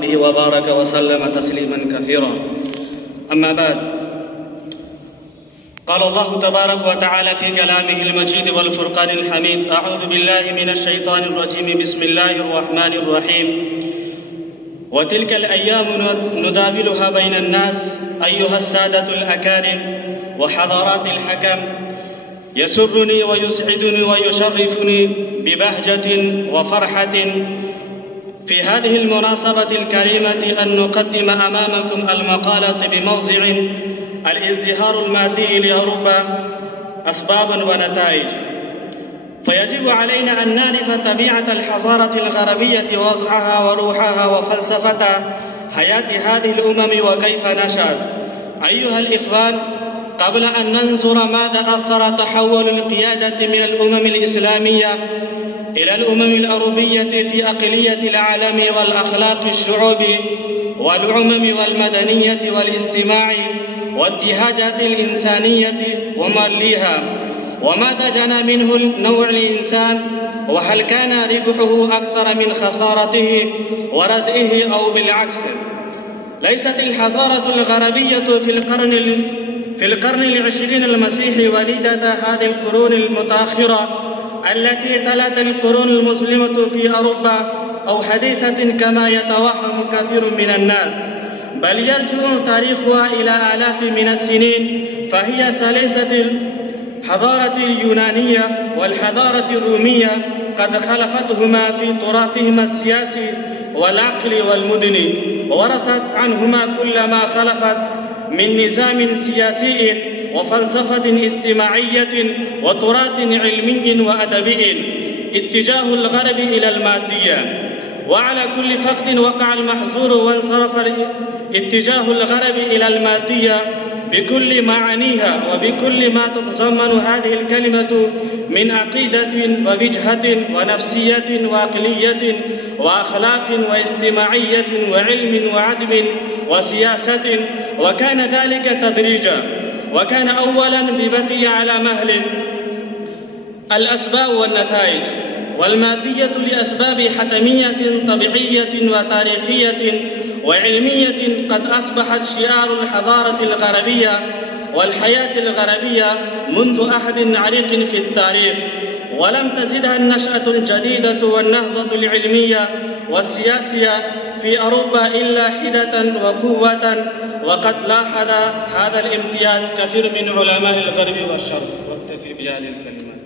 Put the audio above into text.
وصحبه وبارك وسلم تسليما كثيرا. أما بعد، قال الله تبارك وتعالى في كلامه المجيد والفرقان الحميد: أعوذ بالله من الشيطان الرجيم، بسم الله الرحمن الرحيم: وتلك الأيام نداولها بين الناس أيها السادة الأكارم وحضرات الحكم، يسرني ويسعدني ويشرفني ببهجة وفرحة في هذه المناسبة الكريمة أن نقدم أمامكم المقالة بموضوع الازدهار المادي لأوروبا أسباب ونتائج. فيجب علينا أن نعرف طبيعة الحضارة الغربية ووضعها وروحها وفلسفة حياة هذه الأمم وكيف نشأت. أيها الإخوان، قبل أن ننظر ماذا أثر تحول القيادة من الأمم الإسلامية إلى الأمم الأوروبية في أقلية العالم والأخلاق الشعوب والأمم والمدنية والاجتماع والجهاجات الإنسانية وماليها، وماذا جنى منه نوع الإنسان، وهل كان ربحه أكثر من خسارته ورزئه أو بالعكس. ليست الحضارة الغربية في القرن العشرين المسيحي وليدة هذه القرون المتأخرة التي تلت القرون المسلمة في أوروبا أو حديثة كما يتوهم كثير من الناس، بل يرجع تاريخها إلى آلاف من السنين، فهي سلسلة الحضارة اليونانية والحضارة الرومية قد خلفتهما في تراثهما السياسي والعقلي والمدني، وورثت عنهما كل ما خلفت من نظام سياسي وفلسفة اجتماعية وتراث علمي وأدبي. اتجاه الغرب إلى المادية، وعلى كل فخ وقع المحظور وانصرف اتجاه الغرب إلى المادية بكل معانيها وبكل ما تتضمن هذه الكلمة من عقيدة ووجهة ونفسية وعقلية وأخلاق واجتماعية وعلم وعدم وسياسة. وكان ذلك تدريجا، وكان أولا ببقي على مهل الأسباب والنتائج. والمادية لأسباب حتمية طبيعية وتاريخية وعلمية قد أصبحت شعار الحضارة الغربية والحياة الغربية منذ عهد عريق في التاريخ، ولم تزدها النشأة الجديدة والنهضة العلمية والسياسية في أوروبا إلا حدة وقوة. وقد لاحظ هذا الامتياز كثير من علماء الغرب والشرق. واكتفي بهذه الكلمات.